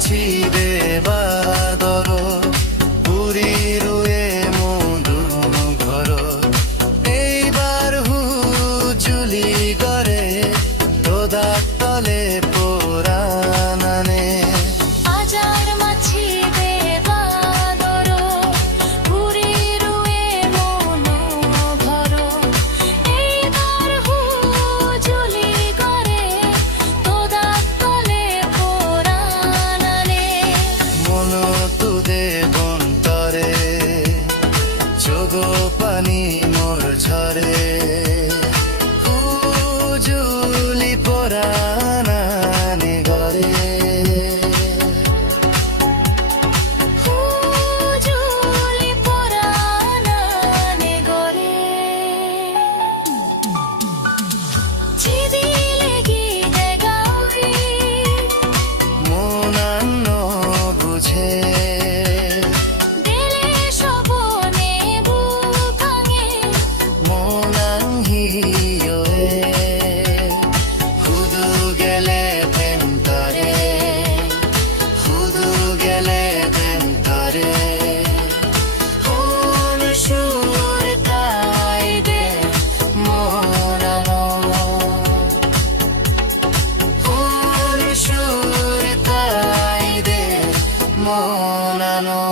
মাছিরে বাদর পুরী রুয়ে মুদু ঘর এইবার হুজুলি করে তোদা তলে পোরানানে আজার মাছি দেবা দর পুরি রুয়ে মনো ঘর এইবার হুজুলি করে তোদা তলে পোরানানে মন তুদে বন্তরে যোগো পানি মোর ঝরে হুজুলি পোরানানে ঘরে হুজুলি পোরানানে গরে চিদিলে গিয়ে গাওহি মনান্ন বুঝে দেলে সবনে বুকাঙে মনাংহিয়োয়ে হুদু গেলে পেন্তরে হুদু গেলে পেন্তরে কোন সুর তাই দে মনানো কোন সুর তাই দে মনানো